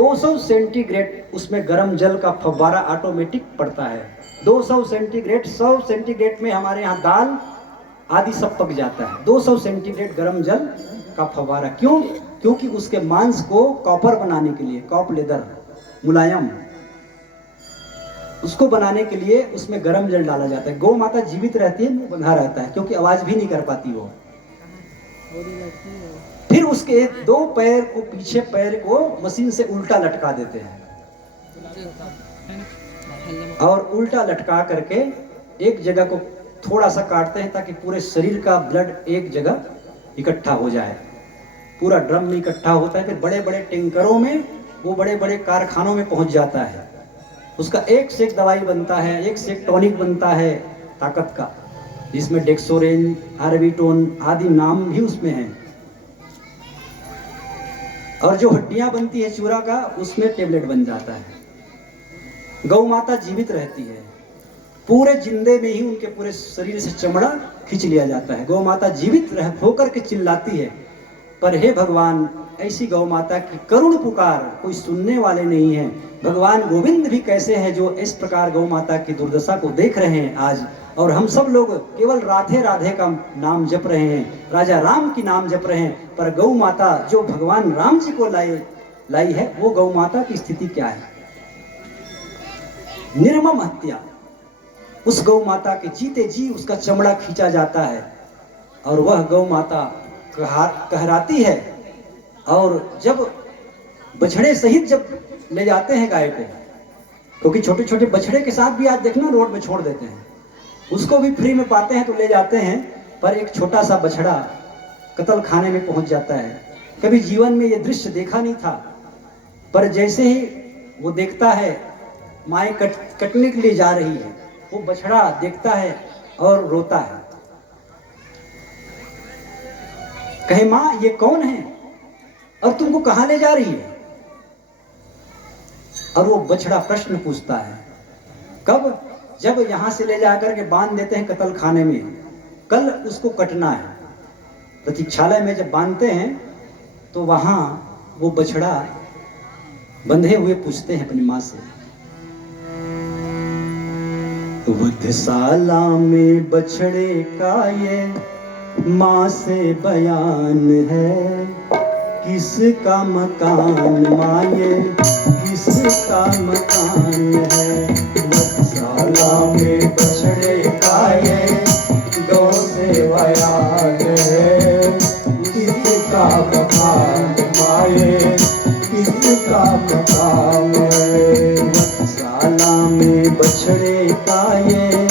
200 centigrade उसमें गर्म जल का फव्वारा ऑटोमेटिक पड़ता है। 200 सेंटीग्रेड, 100 सेंटीग्रेड में हमारे यहाँ दाल आदि सब पक जाता है। 200 सेंटीग्रेड गर्म जल का फव्वारा। क्यों? क्योंकि उसके मांस को कॉपर बनाने के लिए, कॉप लेदर मुलायम, उसको बनाने के लिए उसमें गर्म जल डाला जाता है। गौ माता जीवित रहती है, मुंह बंधा रहता है, क्योंकि आवाज भी नहीं कर पाती वो। फिर उसके दो पैर को, पीछे पैर को मशीन से उल्टा लटका देते हैं और उल्टा लटका करके एक जगह को थोड़ा सा काटते हैं ताकि पूरे शरीर का ब्लड एक जगह इकट्ठा हो जाए। पूरा ड्रम में इकट्ठा होता है, फिर बड़े बड़े टैंकरों में, वो बड़े बड़े कारखानों में पहुंच जाता है। उसका एक से एक दवाई बनता है, एक से एक टॉनिक बनता है ताकत का, जिसमें डेक्सोरेन, आर्बिटोन आदि नाम भी उसमें हैं। और जो हड्डियां बनती है चूरा का, उसमें टेबलेट बन जाता है। गौ माता जीवित रहती है, पूरे जिंदे में ही उनके पूरे शरीर से चमड़ा खींच लिया जाता है। गौ माता जीवित रह होकर के चिल्लाती है, पर हे भगवान, ऐसी गौ माता की करुण पुकार कोई सुनने वाले नहीं है। भगवान गोविंद भी कैसे हैं जो इस प्रकार गौ माता की दुर्दशा को देख रहे हैं आज, और हम सब लोग केवल राधे राधे का नाम जप रहे हैं, राजा राम की नाम जप रहे हैं, पर गौ माता जो भगवान राम जी को लाई है, वो गौ माता की स्थिति क्या है? निर्मम हत्या। उस गौ माता के जीते जी उसका चमड़ा खींचा जाता है और वह गौ माता कहराती है। और जब बछड़े सहित जब ले जाते हैं गाय को, क्योंकि छोटे छोटे बछड़े के साथ भी आज देखना रोड में छोड़ देते हैं, उसको भी फ्री में पाते हैं तो ले जाते हैं, पर एक छोटा सा बछड़ा कत्ल खाने में पहुंच जाता है। कभी जीवन में ये दृश्य देखा नहीं था, पर जैसे ही वो देखता है माँ कटने के लिए जा रही है, वो बछड़ा देखता है और रोता है, कहे माँ ये कौन है और तुमको कहां ले जा रही है? और वो बछड़ा प्रश्न पूछता है, कब? जब यहां से ले जाकर के बांध देते हैं कत्ल खाने में, कल उसको कटना है। प्रतीक्षालय में जब बांधते हैं तो वहां वो बछड़ा बंधे हुए पूछते हैं अपनी मां से, वधशाला में बछड़े का ये माँ से बयान है, किसका मकान माये, किसका मकान है? वधशाला में बछड़े का ये गौ से बयान है, किसका मकान माये, किसका मकान है? वधशाला में बछड़े का ये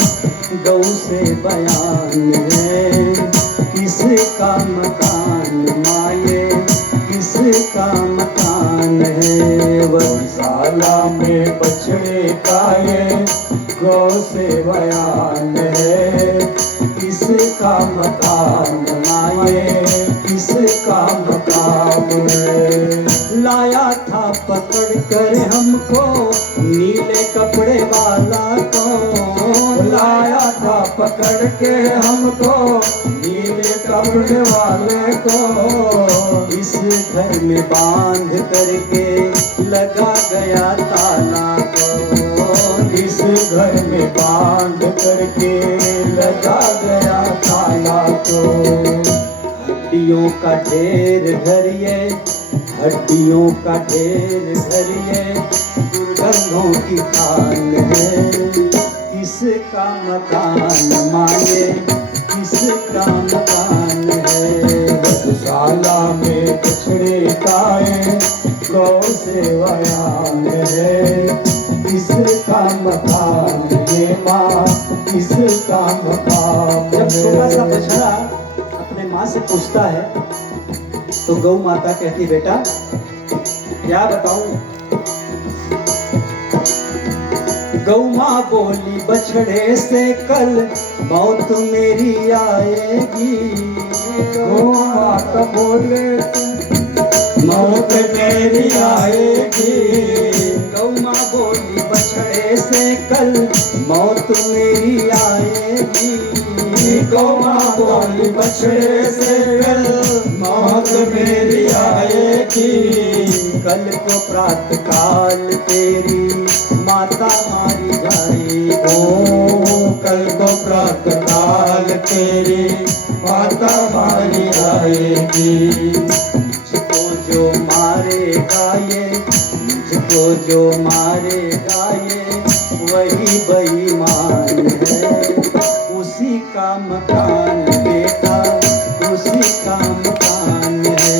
गौ से बयान है, किसका मकान माये, किसका मकान है? वधशाला में बछड़े का ये गौ से बयान है, किसका मकान माये, किसका मकान है? लाया था पकड़ कर हमको नीले कपड़े वाला को, लाया था पकड़ के हमको नीले कपड़े वाले को, इस घर में बांध करके लगा गया ताला को, इस घर में बांध करके लगा गया ताला को। हड्डियों का ढेर घर ये, हड्डियों का ढेर घर ये, दुर्गंधों की खान है, किसका मकान मांगे, किसका मकान है? वधशाला में बछड़े का ये गौ से बयान है, किसका मकान ये माँ, किसका मकान? जब छोटा सा बछड़ा अपने माँ से पूछता है तो गौ माता कहती, बेटा क्या बताऊं? गौ माँ बोली बछड़े से कल मौत मेरी आएगी, गौ माता बोले मौत मेरी आएगी, गौ माँ बोली बछड़े से कल मौत मेरी आएगी, गौ माँ बोली बछड़े से कल मौत मेरी आएगी, कल को प्रातः काल तेरी माता मारी जाएगी। ओ कल को प्रातः काल तेरी माता मारी जाएगी। मुझको जो मारेगा ये, मुझको जो मारेगा ये, वही बेईमान है। उसी का मकान बेटा, उसी का मकान है।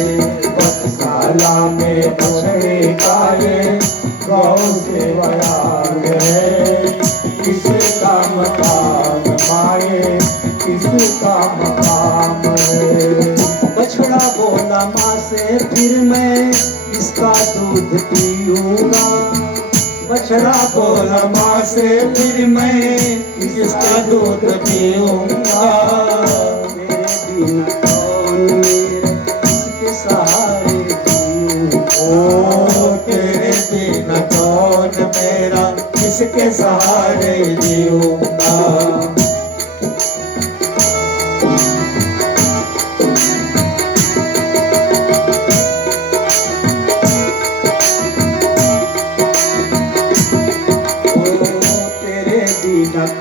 बधशाला में बछड़े का ये गौ से बयान है। किसका मकाम माए, किसका मकाम है। बछड़ा बोला माँ से फिर मैं इसका दूध पीऊंगा। बछड़ा बोला माँ से फिर मैं इसका दूध पीऊंगा। मेरे बिना कौन मेरे किसके सहारे जीऊं। ओ तेरे बिना कौन मेरा किसके सहारे जीऊंगा।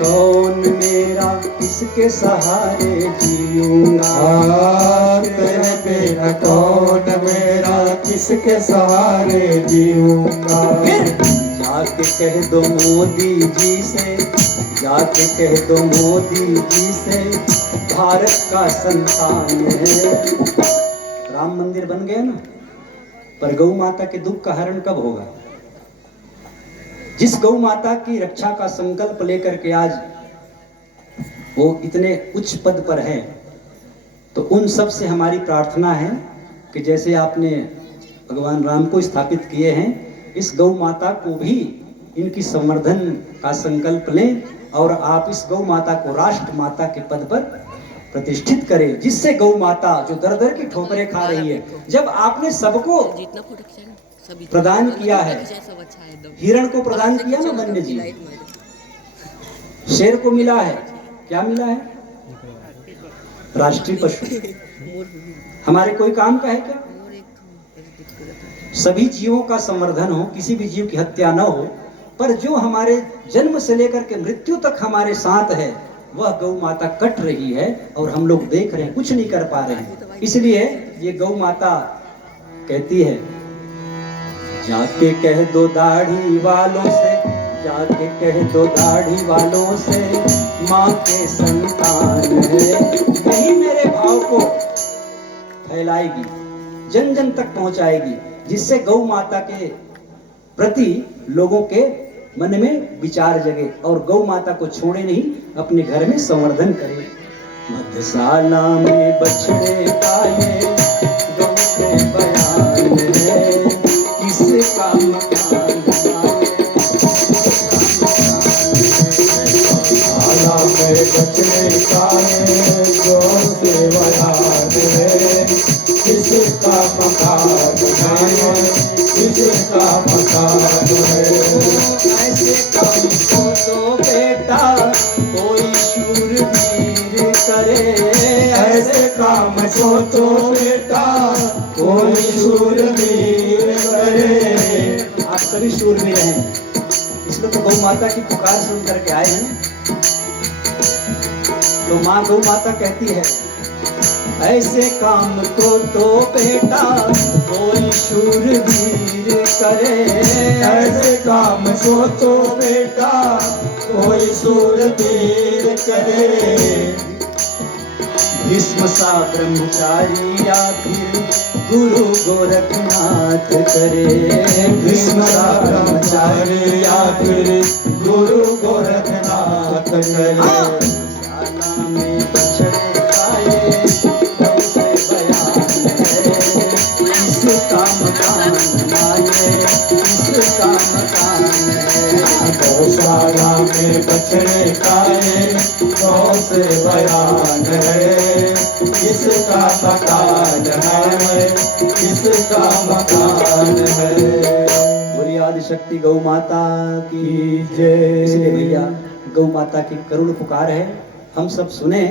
कौन मेरा किसके सहारे जीऊंगा। तेरे बिना कौन मेरा किसके सहारे जीऊंगा। जाके कह दो मोदी जी से, जाके कह दो मोदी जी से, भारत का संतान है। राम मंदिर बन गया ना, पर गौ माता के दुख का हरण कब होगा। जिस गौ माता की रक्षा का संकल्प लेकर के आज वो इतने उच्च पद पर हैं, तो उन सब से हमारी प्रार्थना है कि जैसे आपने भगवान राम को स्थापित किए हैं, इस गौ माता को भी इनकी संवर्धन का संकल्प लें और आप इस गौ माता को राष्ट्र माता के पद पर प्रतिष्ठित करें, जिससे गौ माता जो दर दर की ठोकरें खा रही है, जब आपने सबको प्रदान किया है, हिरण को प्रदान किया ना वन्य जीव, शेर को मिला है, क्या मिला है, राष्ट्रीय पशु। हमारे कोई काम का है क्या। सभी जीवों का संवर्धन हो, किसी भी जीव की हत्या न हो, पर जो हमारे जन्म से लेकर के मृत्यु तक हमारे साथ है, वह गौ माता कट रही है और हम लोग देख रहे हैं, कुछ नहीं कर पा रहे हैं। इसलिए ये गौ माता कहती है, जाके कह दो दाढ़ी वालों से, जाके कह दो दाढ़ी वालों से, माँ के संतान है। यही मेरे भाव को फैलाएगी, जन जन तक पहुंचाएगी, जिससे गौ माता के प्रति लोगों के मन में विचार जगे और गौ माता को छोड़े नहीं, अपने घर में संवर्धन करे। मधुशाला में बछड़े का ये गौ से बयान है, किसका मकान शाला में बछड़े का ये गौ से बयान है। किसका मकान है, किसका मकान है। ऐसे काम को तो बेटा कोई शूरवीर करे, ऐसे काम को तो बेटा कोई शूरवीर करे। आप सभी शूरवीर हैं, इसलिए तो गौ माता की पुकार सुन करके आए हैं। तो माँ गौ माता कहती है, ऐसे काम को तो बेटा कोई शूरवीर करे, ऐसे काम को तो बेटा कोई शूरवीर करे। भीष्म सा ब्रह्मचारी आखिर गुरु गोरखनाथ करे, भीष्म सा ब्रह्मचारी आखिर गुरु गोरखनाथ करे। शाला में बछड़े खाए गौ से बयान है, इसका मकान माये, इसका मकान है। गौशाला में बछड़े खाए गौ से बयान है, इसका मकान है, इसका मकान है। बोलिए आदिशक्ति गौ माता की जय। इसलिए भैया गौ माता की करुण पुकार है, हम सब सुने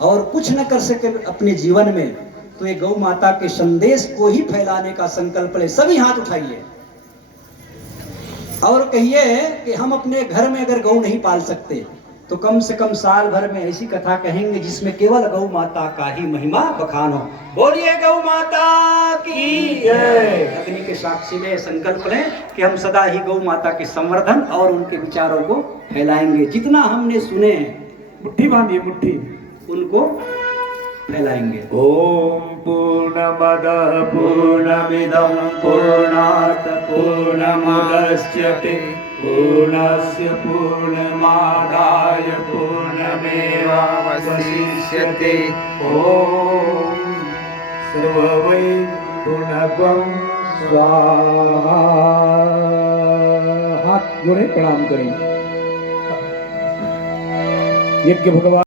और कुछ न कर सके अपने जीवन में, तो ये गौ माता के संदेश को ही फैलाने का संकल्प ले। सभी हाथ उठाइए और कहिए कि हम अपने घर में अगर गौ नहीं पाल सकते तो कम से कम साल भर में ऐसी कथा कहेंगे जिसमें केवल गौ माता का ही महिमा बखान हो। बोलिए गौ माता की जय। अग्नि के साक्षी में संकल्प लें कि हम सदा ही गौ माता के संवर्धन और उनके विचारों को फैलाएंगे। जितना हमने सुने मुट्ठी बांधिए, मुट्ठी, उनको फैलाएंगे। ओम पूर्णमदः पूर्णमिदं पूर्णात् पूर्णमुदच्यते पूर्णस्य पूर्णमादाय पूर्णमेवावशिष्यते। ओम सर्ववै पूर्णत्वं स्वाहा। हाथ जोड़े प्रणाम करें। यज्ञ भगवान